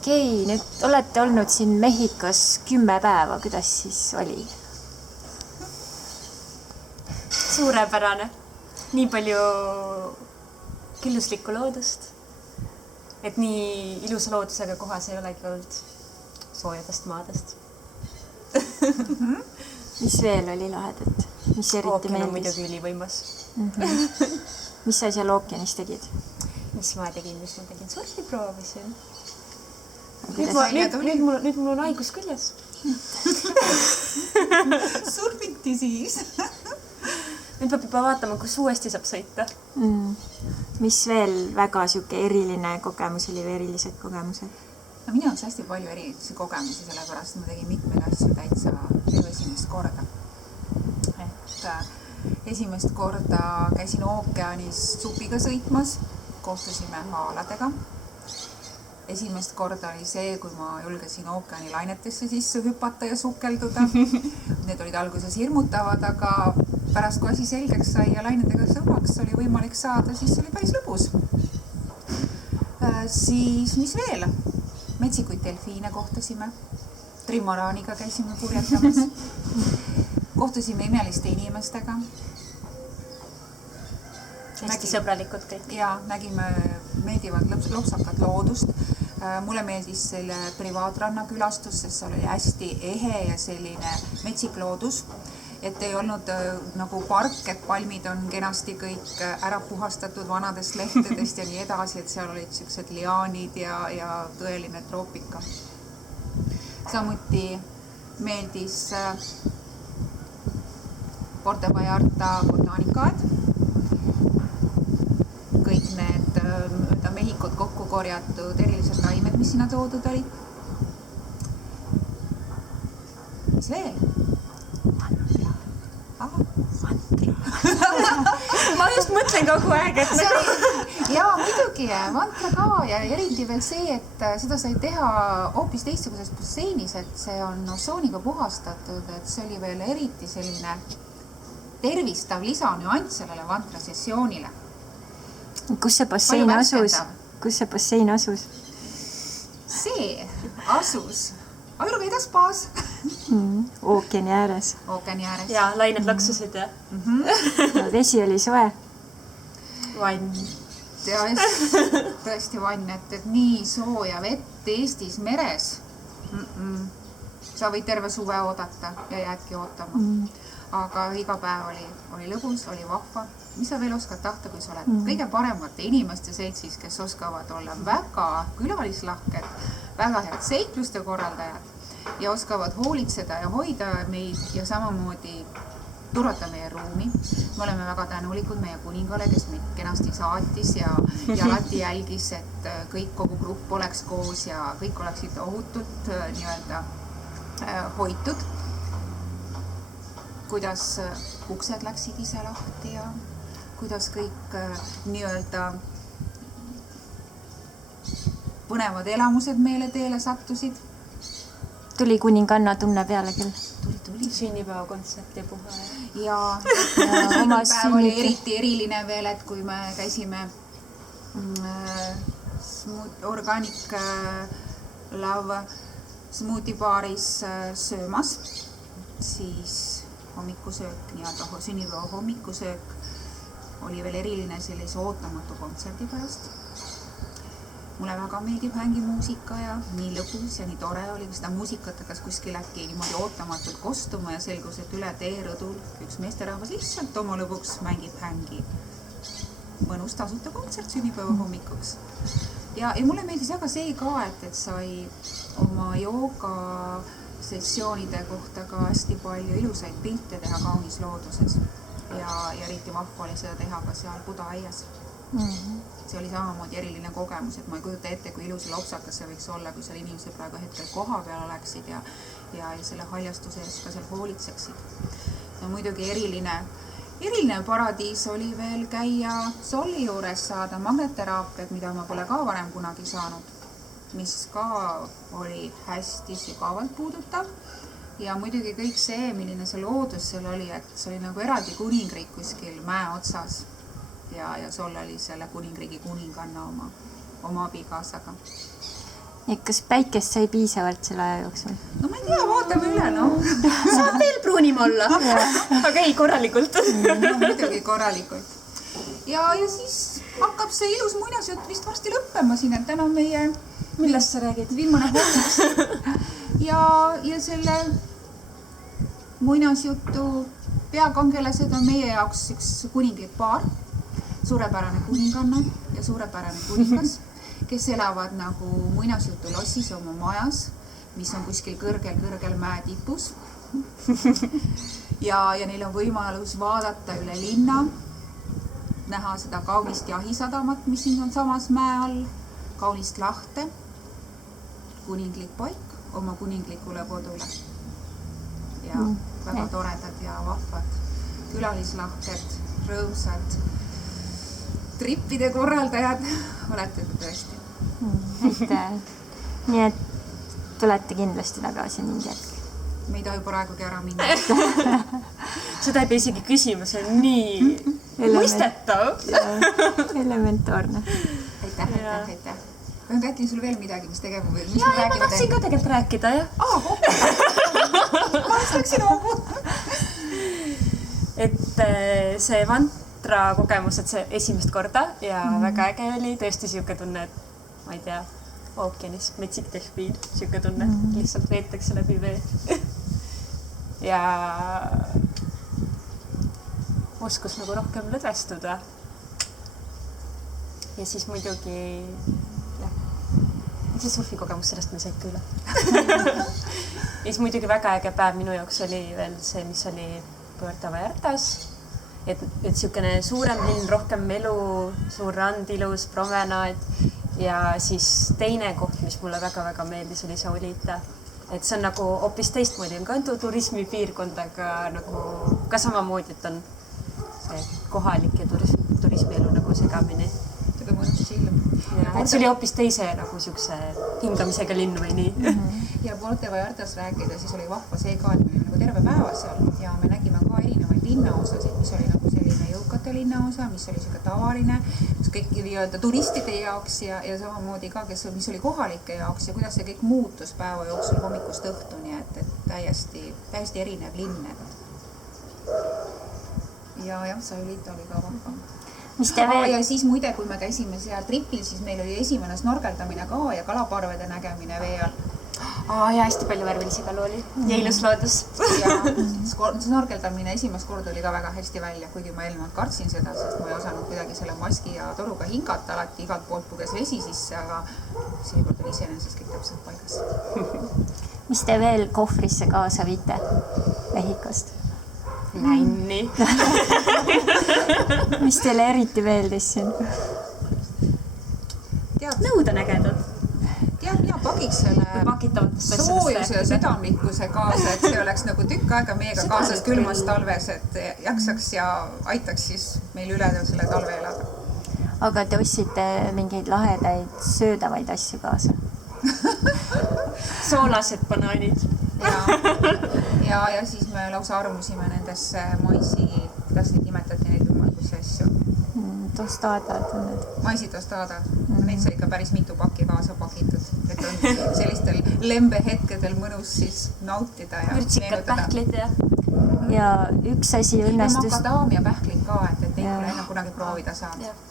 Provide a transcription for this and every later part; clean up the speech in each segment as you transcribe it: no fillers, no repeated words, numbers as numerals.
Okei, nüüd olete olnud siin Mehhikos 10 päeva, kuidas siis oli? Suurepärane. Nii palju külluslikku loodust, et nii ilusa loodusega kohas ei olegi olnud soojadest maadest. Mis veel oli lahedat? Mis eriti Ookean on meeldis? muidugi ülivõimas. Mis sa seal ookeanis tegid? Mis ma tegin? Surfi proovisin. Nüüd mul on haigus küljes. Surfiti siis. Nüüd peab juba vaatama, kus uuesti saab sõita. Mis veel väga siuke eriline kogemus oli või erilised kogemused? No minu jaoks hästi palju erilisi kogemusi, sellepärast ma tegin mitmeid asju täitsa esimest korda. Et esimest korda käisin ookeanis supiga sõitmas, kohtusime haaladega. Esimest korda oli see, kui ma julgesin ookeani lainetesse sisse hüpata ja sukelduda. Need olid alguses hirmutavad, aga pärast kui asi selgeks sai ja lainetega sõbraks oli võimalik saada, siis oli päris lõbus. Siis mis veel? Metsikuid delfiine kohtasime. Trimaraaniga käisime purjetamas. Kohtusime imeliste inimestega. Hästi sõbralikud kõik. Ja nägime meeldivad lopsakat loodust. Mulle meeldis selle privaatranna külastus, sest seal oli hästi ehe ja selline metsik loodus. Et ei olnud nagu park, et palmid on kenasti kõik ära puhastatud vanadest lehtedest ja nii edasi, et seal olid sellised liaanid ja tõeline troopika. Samuti meeldis Puerto Vallarta botaanikaed. Kõik need Mehhikot kokku korjatud erilised taimed, mis sinna toodud olid. Mis veel? Ma just mõtlen kogu aeg, et Jaa, muidugi vantra ka ja eriti veel see, et seda sai teha hoopis teistsuguses basseinis, et see on osooniga puhastatud, et see oli veel eriti selline tervistav lisanüanss sellele vantra sessioonile. Kus see bassein asus? See asus Ajurveda spaas. Ookeani ääres. Ookeani ääres. Ja lained laksusid ja Vesi oli soe. vann. Tõesti vann, et nii sooja vett Eestis meres. Sa võid terve suve oodata ja jäädki ootama. Aga iga päev oli lõbus, oli vahva. Mis sa veel oskad tahta, kui sa oled kõige paremate inimeste seltsis, kes oskavad olla väga külalislahked, väga head seikluste korraldajad ja oskavad hoolitseda ja hoida meid ja samamoodi turvata meie ruumi. Me oleme väga tänulikud meie kuningale, kes meid kenasti saatis ja alati jälgis, et kõik kogu grupp oleks koos ja kõik oleksid ohutult nii-öelda hoitud. Kuidas uksed läksid ise lahti ja kuidas kõik nii-öelda põnevad elamused meile teele sattusid. Tuli kuninganna tunne peale küll. Tuli. Sünnipäevakontserti puha. Ja sünnipäev oli eriti eriline veel, et kui me käisime Organic Love Smoothie baaris söömas, siis hommikusöök, nii-öelda sünnipäeva hommikusöök oli veel eriline sellise ootamatu kontserdi pärast. Mulle väga meeldib hängimuusika ja nii lõbus ja nii tore oli, kui seda muusikat hakkas kuskil äkki niimoodi ootamatult kostuma ja selgus, et üle teerõdul üks meesterahvas lihtsalt oma lõbuks mängib hängi. Mõnus tasuta kontsert sünnipäeva hommikuks. Ja mulle meeldis väga see ka, et sai oma jooga sessioonide kohta ka hästi palju ilusaid pilte teha kaunis looduses. Ja eriti vahva oli seda teha ka seal Buda-aias. See oli samamoodi eriline kogemus, et ma ei kujuta ette, kui ilus ja lopsakas see võiks olla, kui seal inimesed praegu hetkel koha peal oleksid ja selle haljastuse eest ka seal hoolitseksid. No muidugi eriline paradiis oli veel käia Solli juures saada magneteraapiat, mida ma pole ka varem kunagi saanud, mis ka oli hästi sügavalt puudutav. Ja muidugi kõik see, milline see loodus seal oli, et see oli nagu eraldi kuningriik kuskil mäe otsas. Ja Sol oli selle kuningriigi kuninganna oma abikaasaga. et kas päikest sai piisavalt selle aja jooksul? no ma ei tea, vaatame üle, noh. Saab veel pruunim olla. Aga ei, korralikult. No muidugi korralikult. Ja siis hakkab see ilus muinasjutt vist varsti lõppema siin, et täna meie Millest sa räägid? viimane hommik. Ja selle muinasjutu peakangelased on meie jaoks üks kuninglik paar, suurepärane kuninganna ja suurepärane kuningas, kes elavad nagu muinasjutu lossis oma majas, mis on kuskil kõrgel mäe tipus. Ja neil on võimalus vaadata üle linna, näha seda kaunist jahisadamat, mis siin on samas mäe all, kaunist lahte, kuninglik poik oma kuninglikule kodule. Ja väga toredad ja vahvad, külalislahked, rõõmsad, trippide korraldajad, olete te tõesti. Nii et tulete kindlasti tagasi mingi hetk. Me ei tohi praegugi ära minna. Seda ei pea isegi küsima, see on nii mõistetav. Elementaarne. Aitäh. Pean rääkima sul veel midagi, mis tegema või? Ja ma tahtsin ka tegelikult rääkida, jah. Ma läksin hoogu. Et see vantra kogemus, et see esimest korda ja väga äge oli, tõesti siuke tunne, et ma ei tea, ookeanis, metsik delfiin, siuke tunne, lihtsalt veetakse läbi vee. Ja oskus nagu rohkem lõdvestuda. Ja siis muidugi, jah, see surfikogemus, sellest me said üle. Ja siis muidugi väga äge päev minu jaoks oli veel see, mis oli Puerto Vallartas. Et siukene suurem linn, rohkem elu, suur rand, ilus promenaad. Ja siis teine koht, mis mulle väga-väga meeldis, oli Saulita. Et see on nagu hoopis teistmoodi, on ka turismipiirkond, aga nagu ka samamoodi, et on see kohalik ja turismielu nagu segamini. Tega mõnus chill. Et see oli hoopis teise nagu siukse hingamisega linn või nii. Ja Puerto Vallartas rääkida, siis oli vahva see ka, et me olime nagu terve päeva seal ja me nägime ka erinevaid linnaosasid, mis oli nagu selline jõukate linnaosa, mis oli siuke tavaline, mis kõik nii-öelda turistide jaoks ja samamoodi ka, mis oli kohalike jaoks ja kuidas see kõik muutus päeva jooksul hommikust õhtuni, et täiesti erinev linn. Ja Saulita oli ka vahva. Ja siis muide, kui me käisime seal tripil, siis meil oli esimene snorgeldamine ka ja kalaparvede nägemine vee all. Ja hästi palju värvilisi kalu oli ja ilus loodus. Ja snorgeldamine esimest korda oli ka väga hästi välja, kuigi ma eelnevalt kartsin seda, sest ma ei osanud kuidagi selle maski ja toruga hingata, alati igalt poolt puges vesi sisse, aga seekord oli iseenesest kõik täpselt paigas. Mis te veel kohvrisse kaasa viite Mehhikost? Länni. Mis teile eriti meeldis siin? Nõud on ägedad. Tead, mina pakiks selle soojuse ja südamlikkuse kaasa, et see oleks nagu tükk aega meiega kaasas külmas talves, et jaksaks ja aitaks siis meil üle selle talve elada. Aga te ostsite mingeid lahedaid söödavaid asju kaasa? Soolased banaanid. Ja siis me lausa armusime nendesse maisi, kuidas neid nimetati neid ümmarguse asju? Tostadad on need. Maisitostadad. Neid sai ikka päris mitu pakki kaasa pakitud. Et on sellistel lembehetkedel mõnus siis nautida ja vürtsikad pähklid ja üks asi õnnestus. Ja makadaamia pähklid ka, et neid pole enam kunagi proovida saanud.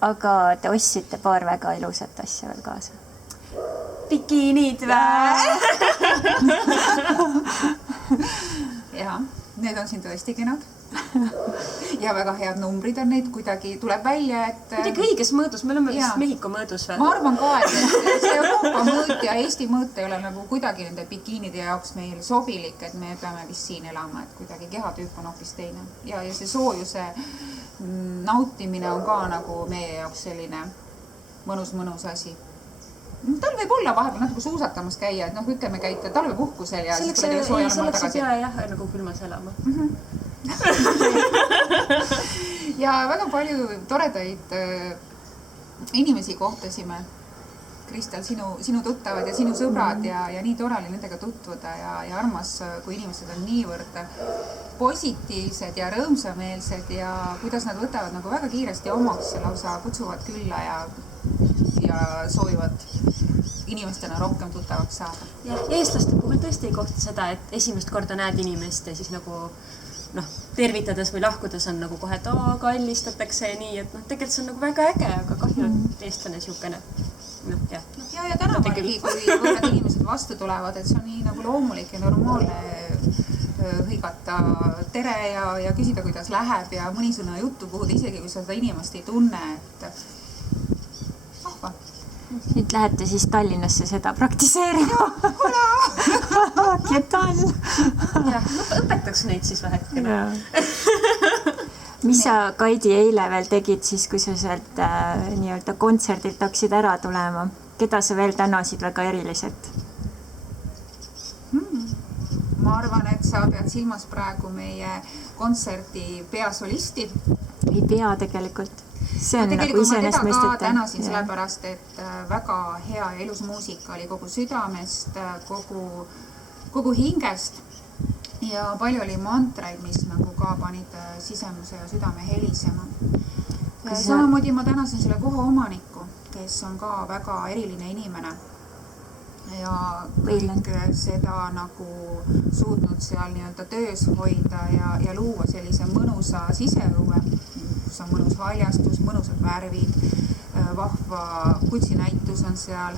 Aga te ostsite paar väga ilusat asja veel kaasa. Bikiinid vä? Ja, need on siin tõesti kenad. Ja väga head numbrid on neid, kuidagi tuleb välja, et... Kuidagi õiges mõõdus, me oleme vist Mehhiko mõõdus või? Ma arvan ka, et see Euroopa mõõt ja Eesti mõõt ei ole nagu kuidagi nende bikiinide jaoks meil sobilik, et me peame vist siin elama, et kuidagi kehatüüp on hoopis teine. Ja see soojuse nautimine on ka nagu meie jaoks selline mõnus asi. Tal võib olla vahepeal natuke suusatamas käia, et ütleme käite talvepuhkusel ja siis kuidagi soojanema tagasi. Jah, nagu külmas elama. Ja väga palju toredaid inimesi kohtasime. Kristel, sinu tuttavad ja sinu sõbrad ja nii tore oli nendega tutvuda ja armas, kui inimesed on niivõrd positiivsed ja rõõmsameelsed ja kuidas nad võtavad nagu väga kiiresti omaks ja lausa kutsuvad külla ja soovivad inimestena rohkem tuttavaks saada. Ja eestlaste puhul tõesti ei kohta seda, et esimest korda näed inimest ja siis nagu tervitades või lahkudes on nagu kohe, et kallistatakse ja nii, et tegelikult see on nagu väga äge, aga kahju, et eestlane siukene. Ja tänavalgi, kui võrrad inimesed vastu tulevad, et see on nii nagu loomulik ja normaalne hõigata tere ja küsida, kuidas läheb ja mõni sõna juttu puhuda, isegi kui sa seda inimest ei tunne, et vahva. Nüüd lähete siis Tallinnasse seda praktiseerima. Ketal. Jah, õpetaks neid siis vähekene. Mis sa, Kaidi, eile veel tegid siis, kui sa sealt nii-öelda kontserdilt hakkasid ära tulema? Keda sa veel tänasid väga eriliselt? Ma arvan, et sa pead silmas praegu meie kontserdi peasolisti. Ei pea tegelikult. See on nagu tegelikult ma teda ka iseenesestmõistetav. tänasin sellepärast, et väga hea ja ilus muusika oli kogu südamest, kogu hingest ja palju oli mantraid, mis nagu ka panid sisemuse ja südame helisema. Samamoodi ma tänasin selle koha omanikku, kes on ka väga eriline inimene ja kõik seda nagu suutnud seal nii-öelda töös hoida ja luua sellise mõnusa siseõue, kus on mõnus haljastus, mõnusad värvid, vahva kutsinäitus on seal,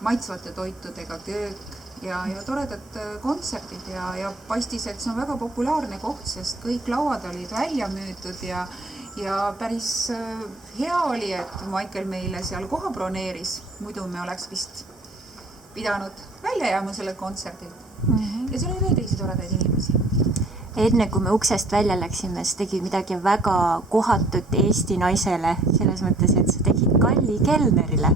maitsvate toitudega köök ja toredad kontserdid ja paistis, et see on väga populaarne koht, sest kõik lauad olid välja müüdud ja päris hea oli, et Michael meile seal koha broneeris, muidu me oleks vist pidanud välja jääma selle kontserdilt. Ja seal oli teisi toredaid inimesi. Enne kui me uksest välja läksime, siis tegi midagi väga kohatut Eesti naisele, selles mõttes, et sa tegid Kalli Kellnerile.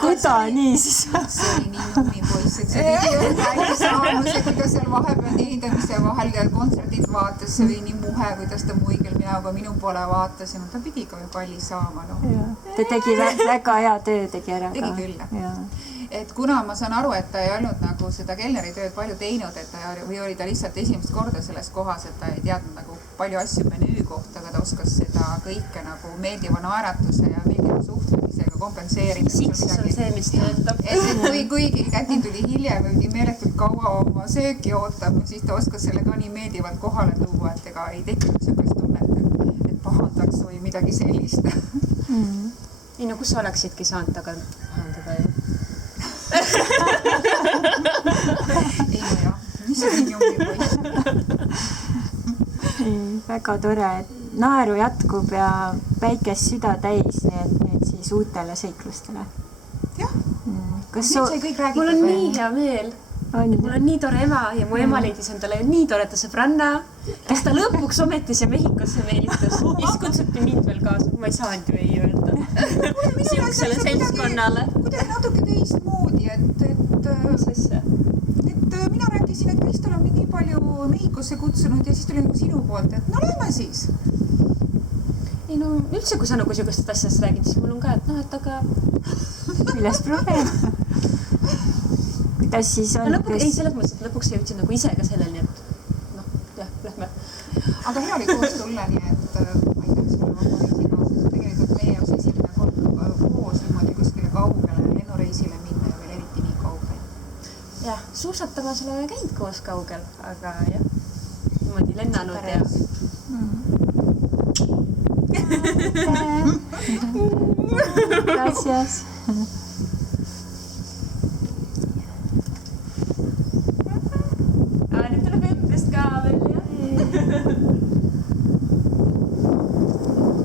Kuda nii siis? See oli nii nummipoiss, et see pidi välja saamuse, kui ta seal vahepeal teenindamise vahel kontserdid vaatas, see oli nii muhe, kuidas ta muigel mina minu poole vaatas ja ta pidi ka ju Kalli saama. Ta tegi väga hea töö, tegi ära ka. Tegi küll. Et kuna ma saan aru, et ta ei olnud nagu seda kelneri tööd palju teinud, et või oli ta lihtsalt esimest korda selles kohas, et ta ei teadnud nagu palju asju menüü kohta, aga ta oskas seda kõike nagu meeldiva naeratuse ja meeldiva suhtlemisega kompenseerida. Siksus on see, mis töötab. Kuigi kätin tuli hiljem või meeletult kaua oma sööki ootama, siis ta oskas selle ka nii meeldivalt kohale tuua, et ega ei tekkinud sellist tunnet, et pahandaks või midagi sellist. Ei no kus sa oleksidki saanud taga pahandada ju? Ei no jah, mis on nii ummipoiss? Väga tore, et naeru jätkub ja päikest süda täis, nii et nüüd siis uutele seiklustele. Jah. Mul on nii hea meel. Mul on nii tore ema ja mu ema leidis endale nii toreda sõbranna, kes ta lõpuks ometi see Mehhikosse meelitas. Ja siis kutsuti mind veel kaasa, ma ei saanud ju ei öelda. Siuksele seltskonnale. Kuidas natuke teistmoodi, et mina rääkisin, et Kristel on nii palju Mehhikosse kutsunud ja siis tuli nagu sinu poolt, et no lähme siis. Ei no üldse, kui sa nagu siukestest asjast räägid, siis mul on ka, et aga... Milles probleem? Kuidas siis on? Ei, selles mõttes, et lõpuks jõudsin nagu ise ka selleni, et lähme. Aga hea oli koos tulla, nii et ma ei tea, sulle vabariisi kaasas. Tegelikult meie jaoks esimene kord koos niimoodi kuskile kaugele lennureisile minna ja veel eriti nii kaugel. Jah, suusatamas oleme käinud koos kaugel, aga jah, niimoodi lennanud ja... Gracias.